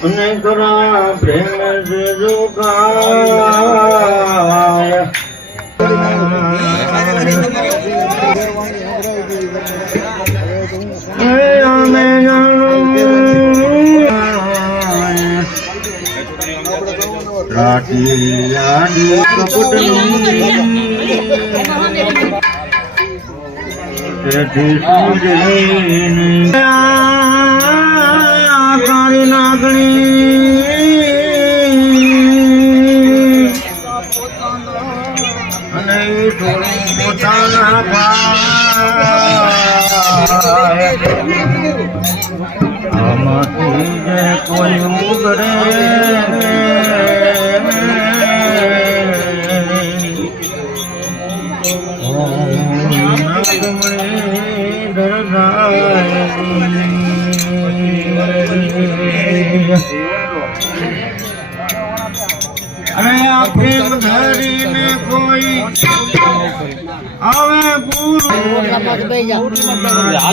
અનેકરા પ્રેમ છે જોકાર રાટી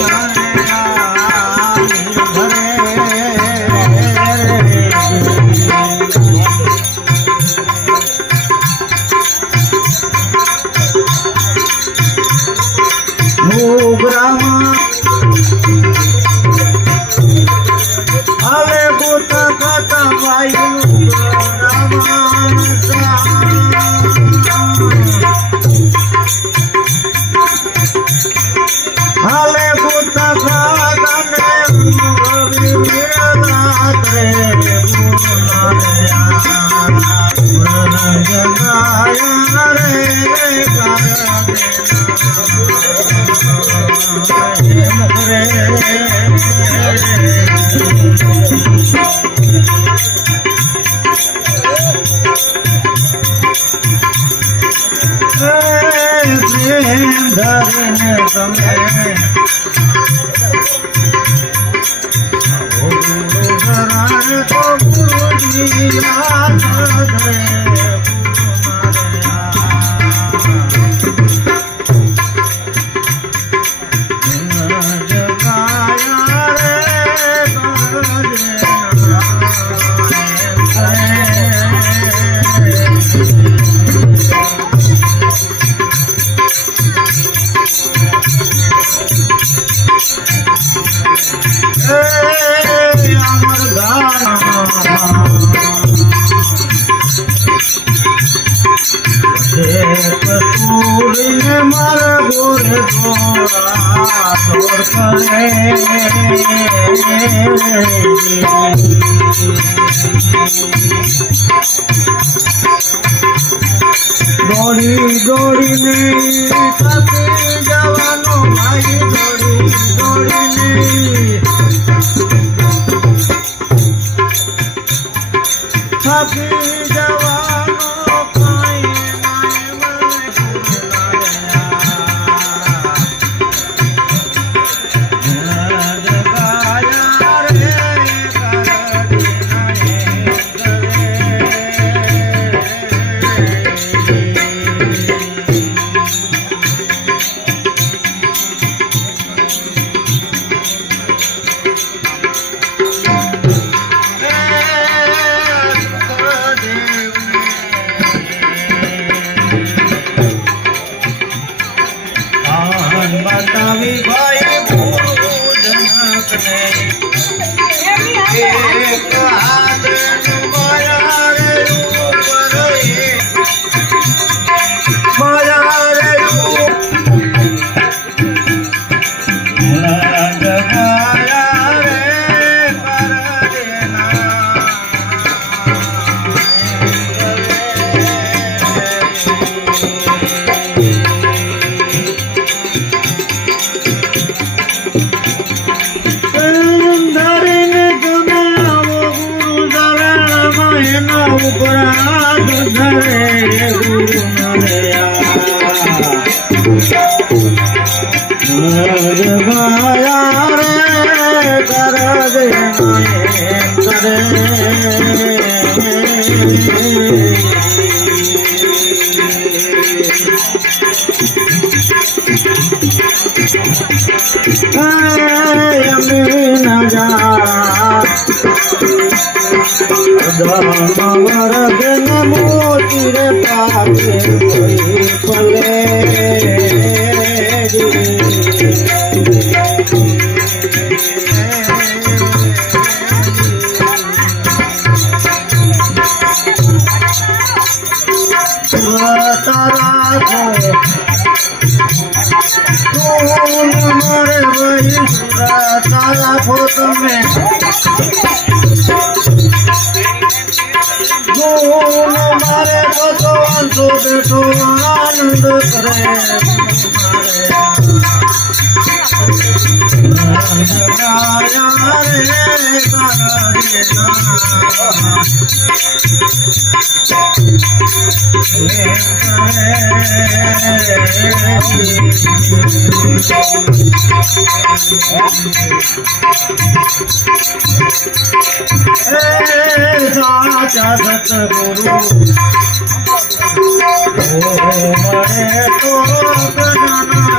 Hare Hare મરગન મોતી રે પાછે. કોઈ સાચા સતગુરુ ઓ મને તો ગણના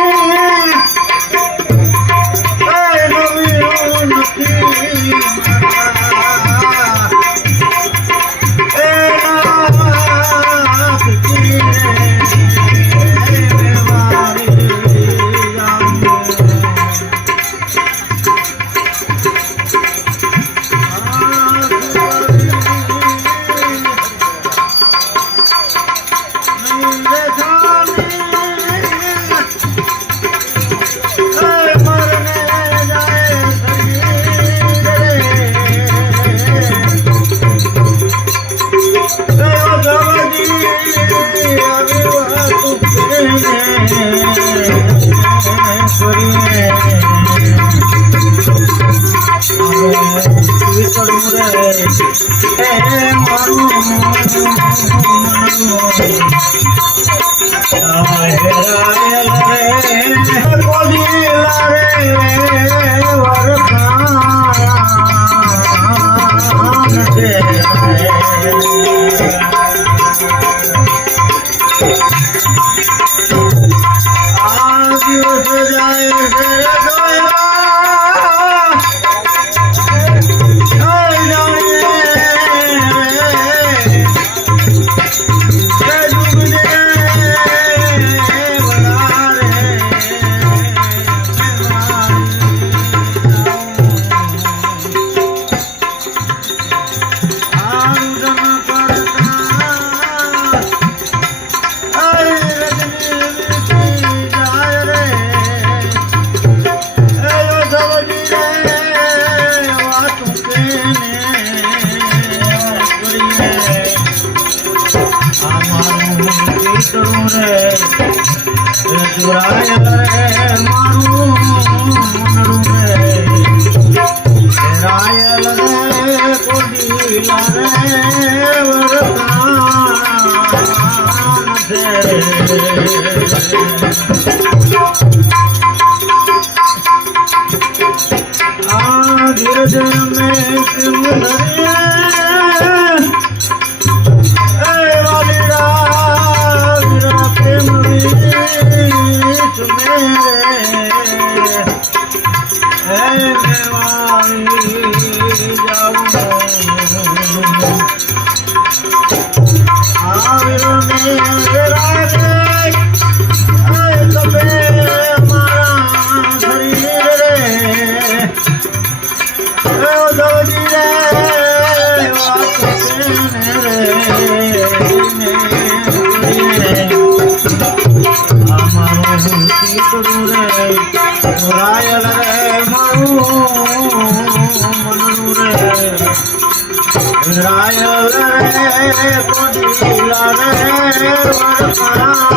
रायल रे मूरू रायल રે પોતી લારે વરપરા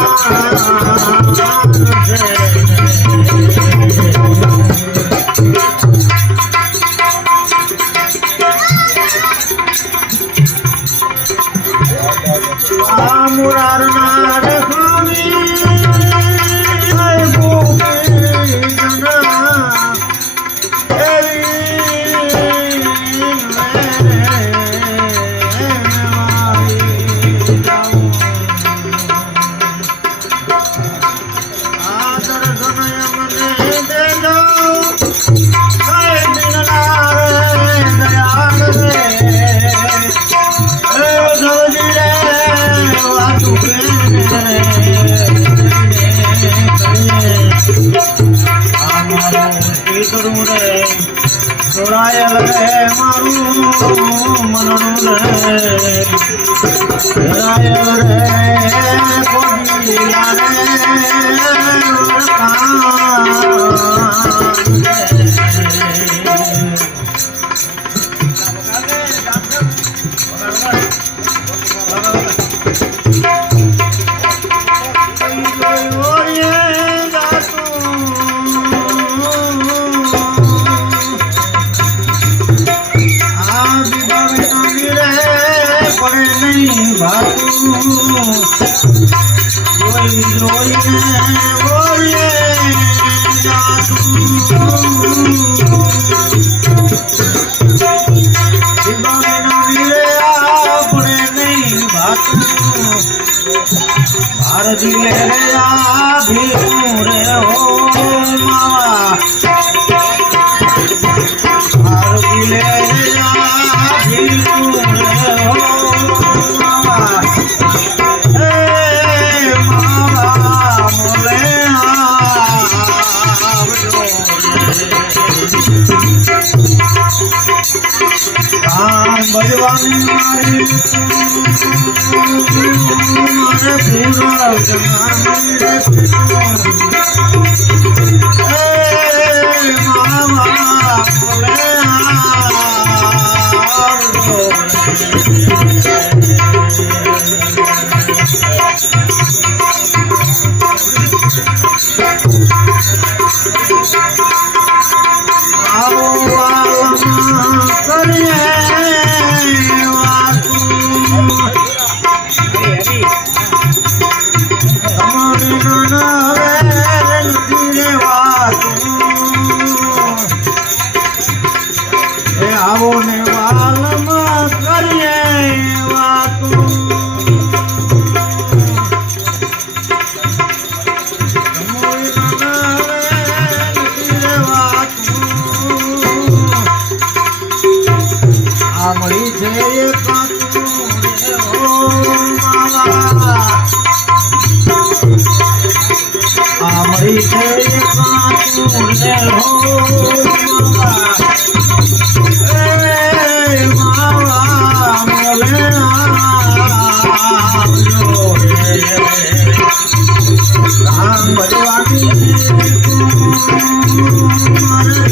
I'm not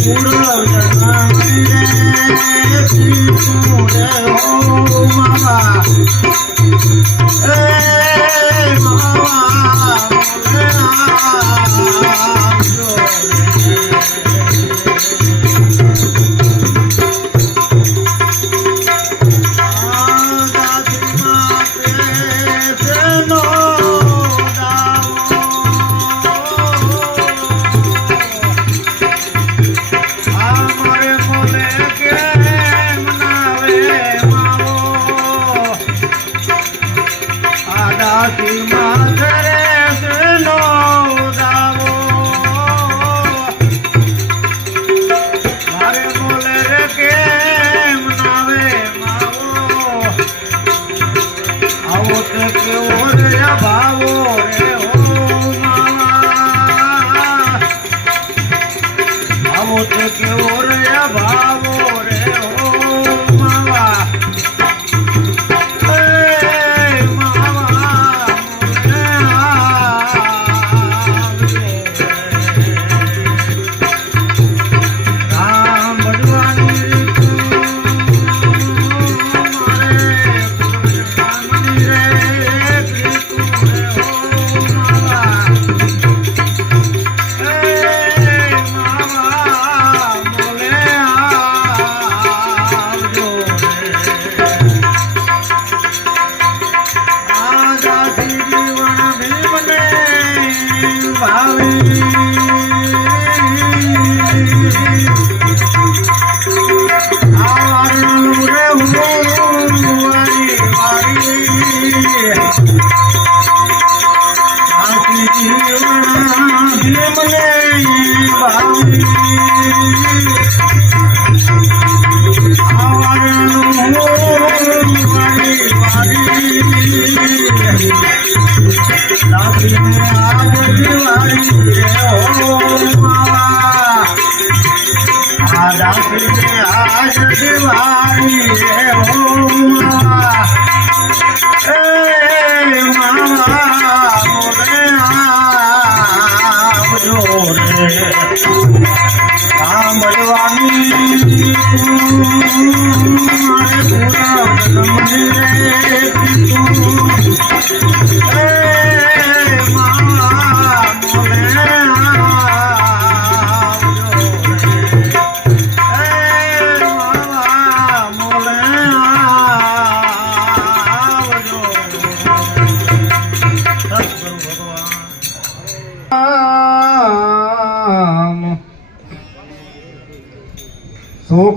Oh, my God.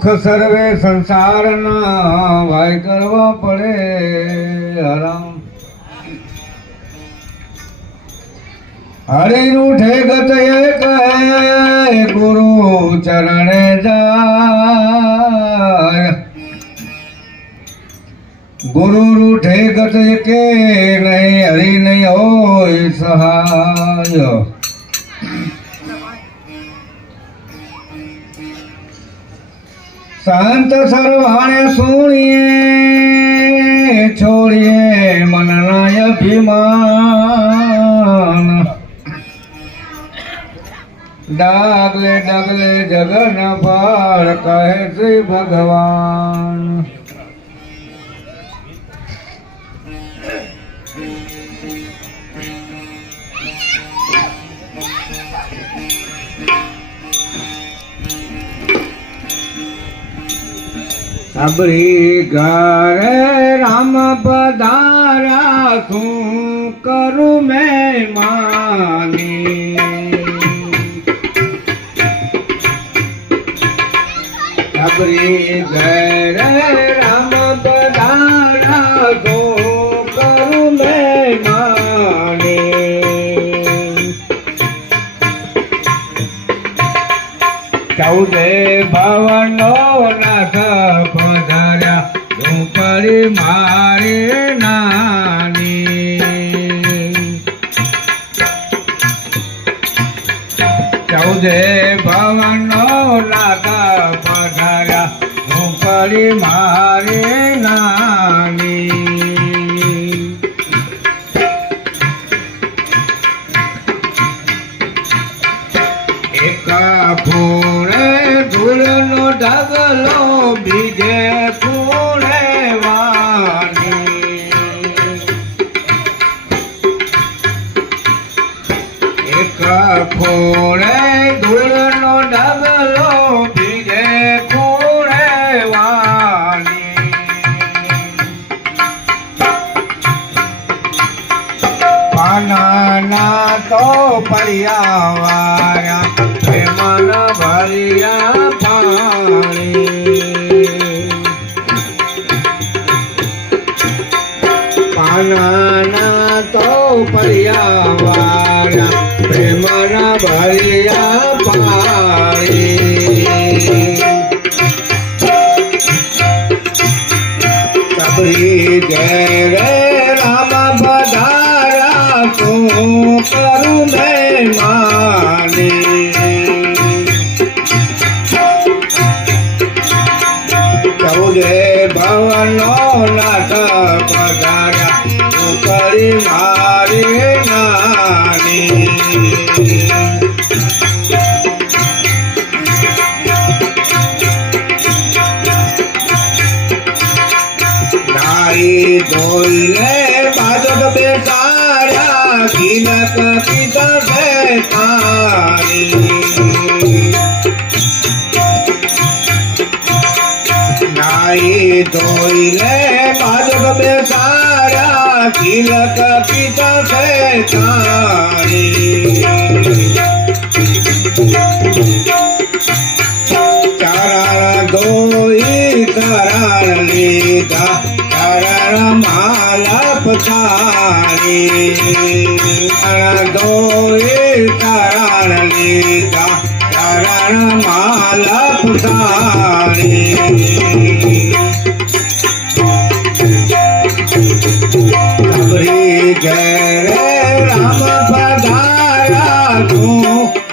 સુખ સર્વે સંસારના વાય કરવા પડે. હરામ. હરિનું ઠેકત એક ગુરુ ચરણે જાય. ગુરુ રૂઠે ગત કે નહીં, હરિ નહીં હોય સહાય. સંત સર્વાણે સુણીએ છોડીએ મનના અભિમાન. ડાગલે ડગલે જગન પાર કહે શ્રી ભગવાન. સાબરી ઘરે રામ પધારા શું કરું મેં માની સબરી ઘરે રામ પધારા શું કરું મેં માની ચૌદે ભવનો મારી નાની. ચૌદે ભવનો નાથ પધાર્યા ઝૂંપડી મારી પર્યાવાયા પ્રેમન ભર્યા પાણી. પાનાના તો પડ્યા વાળા પ્રેમના ભર્યા પાણી. સબરી જય માની ચૌદે ભવનો નાથ પધાર્યા કરી મારી નાની નાઈ ધોઈને બાજક બેસાડ્યા કિલક પિત તારી નાઈ ધોઈને બાજક બેસાડ્યા કિલક પિત તારી ચરણ ધોઈ ચરણ લીધા ચરણ માલા ચરણ ધોઈ ચરણ લીધા ચરણ માલા સબરી જય રામ પધારા તું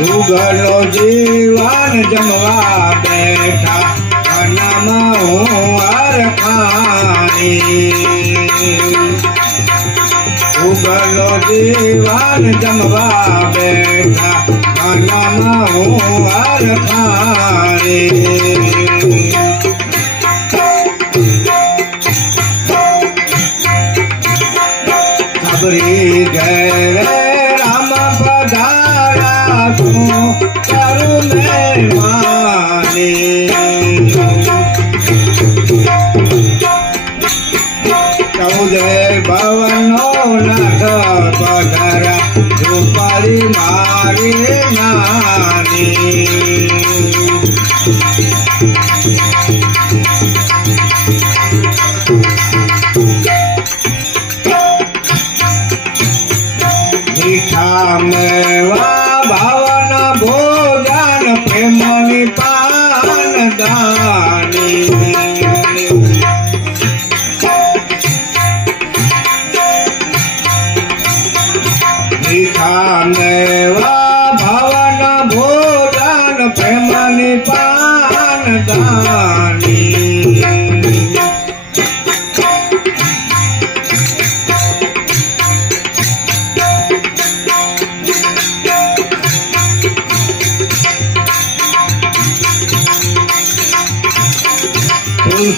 દુગલો જીવન જમવા બેઠા અનામાં હું અરખાણી ભૂગલો જીવન જમવા બેઠા અનામાં હું અરખાણી સબરી જય રામ પધારા તું મેં માની. ચૌદે ભવનો નાથ પધારા રૂપાળી મારી નાની.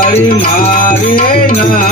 નાની તું મારી નાની